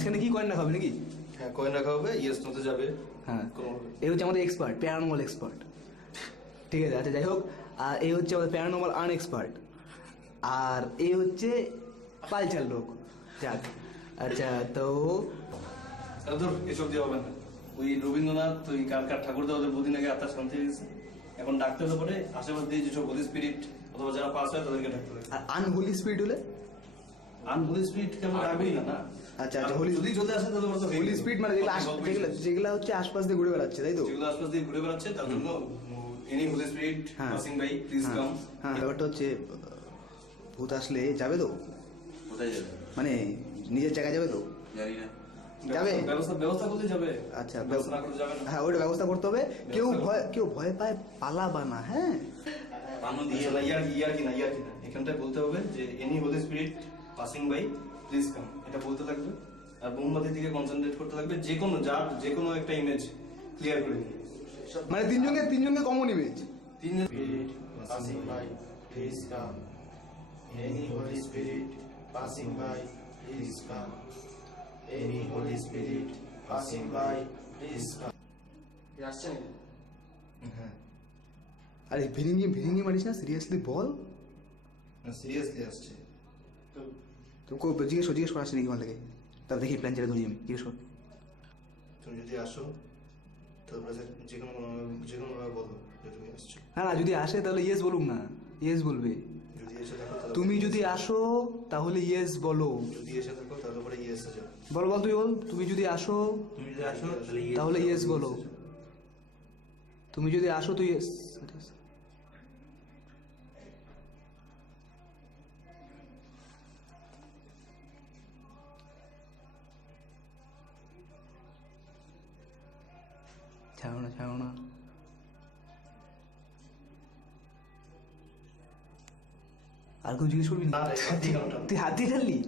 মাঝখানে কি কয়েন রাখা হবে নাকি? হ্যাঁ কয়েন রাখা হবে, ইয়েস নোতে যাবে। হ্যাঁ এই হচ্ছে আমাদের এক্সপার্ট, প্যারানর্মাল এক্সপার্ট। ঠিক আছে, আচ্ছা যাই হোক। আর এই হচ্ছে আমাদের প্যারানর্মাল আনএক্সপার্ট। আর এই হচ্ছে পালচাল লোক। যাক আচ্ছা, তো ধর এসব দিয়ে হবে না। ওই রবীন্দ্রনাথ ওই কার ঠাকুর দেওয়াদের বহুদিন আগে আত্মার শান্তি হয়ে গেছে। এখন ডাকতে হলে পরে আশেপাশ দিয়ে যেসব হোলি স্পিরিট অথবা যারা পাস হয় তাদেরকে ডাকতে হবে। আর আনহোলি স্পিরিট হলে? আনহোলি স্পিরিট কেমন ডাকবেই না। আচ্ছা আচ্ছা, হোলি যদি চলে আসে তাহলে হোলি স্পিরিট মানে যেগুলো হচ্ছে আশপাশ দিয়ে ঘুরে বেড়াচ্ছে, তাই তো? যেগুলো আশপাশ দিয়ে ঘুরে বেড়াচ্ছে তার জন্য any holy spirit passing by please come. হ্যাঁ, ব্যাপারটা হচ্ছে ভূত আসলে যাবে তো? কোথায় যাবে মানে নিজের জায়গায় যাবে তো? জানি না, যাবে, ব্যবস্থা করতে যাবে। আচ্ছা ব্যবস্থা না করতে যাবে না। হ্যাঁ ওটা ব্যবস্থা করতে হবে। কেউ ভয় পায় পালাবা না। হ্যাঁ পানো দিয়ে না, ইয়ার কি না এখানটায় বলতে হবে যে any holy spirit passing by please come, এটা বলতে থাকবে। আর মোমবাতির দিকে কনসেন্ট্রেট করতে থাকবে, যে কোনো একটা ইমেজ ক্লিয়ার করে নিয়ে। মানে তিনজনকে কমন ইমেজ। তিনজন passing by, please come. Any Holy Spirit passing by, please come. Any Holy Spirit passing by, please come. আসছে নাকি? হ্যাঁ আরে ভিরিঙ্গি মারিস না, সিরিয়াসলি বল। সিরিয়াসলি আসছে। তুমি জিজ্ঞেস করা আসছে নাকি আমার লাগে? তাহলে দেখি প্ল্যান ছেড়ে ধরি আমি। জিজ্ঞেস কর। তুমি যদি আসো তারপরে যে কোনো ভাবে বলো যে তুমি আসছো। না যদি আসে তাহলে ইয়েস বলুক না, ইয়েস বলবে। যদি এসে থাকো তাহলে তুমি যদি আসো তাহলে ইয়েস বলো। যদি এসে থাকো তাহলে পরে ইয়েস যাও। বল তুই বল। তুমি যদি আসো তাহলে ইয়েস বলো। তুমি যদি আসো তো ইয়েস। ছাড়ো না। আর কেউ জিজ্ঞেস করবি না? তুই হাত দিয়ে ঢাললি?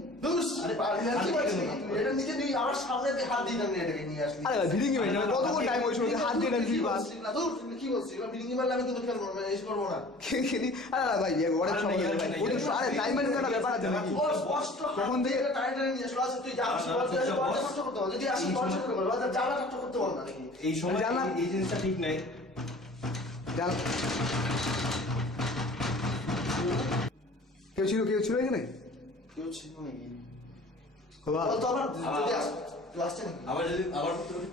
আরে পারবি না, কি বলছিস? এটা নিজে তুই আমার সামনে দিয়ে হাত দিয়ে টানলি, এটাকে নিয়ে আসলি। আরে ভাই ভিডিঙ্গি মারি না, কতক্ষণ টাইম হয়েছিল হাত দিয়ে ঢালছিস বাস। কি বলছিস? ভিডিঙ্গি মারলে আমি কিন্তু খেলবো না, এসে করবো না। খেলি আরে ভাই অনেক সময় হয়ে যায়। ওটা আরে টাইমের একটা ব্যাপার আছে নাকি? ও কষ্ট কখন থেকে টাইম নিয়ে আসলো। আচ্ছা তুই যা কষ্ট করতে হবে, যদি আসি কষ্ট করতে পারবো, জানা কষ্ট করতে পারবো না নাকি? এই সময় এই জিনিসটা ঠিক নাই। জান কেউ ছিল এখানে? কেউ ছিল নাকি? বাবা তো আবার যদি আসছে নাকি? আবার করতে পারি।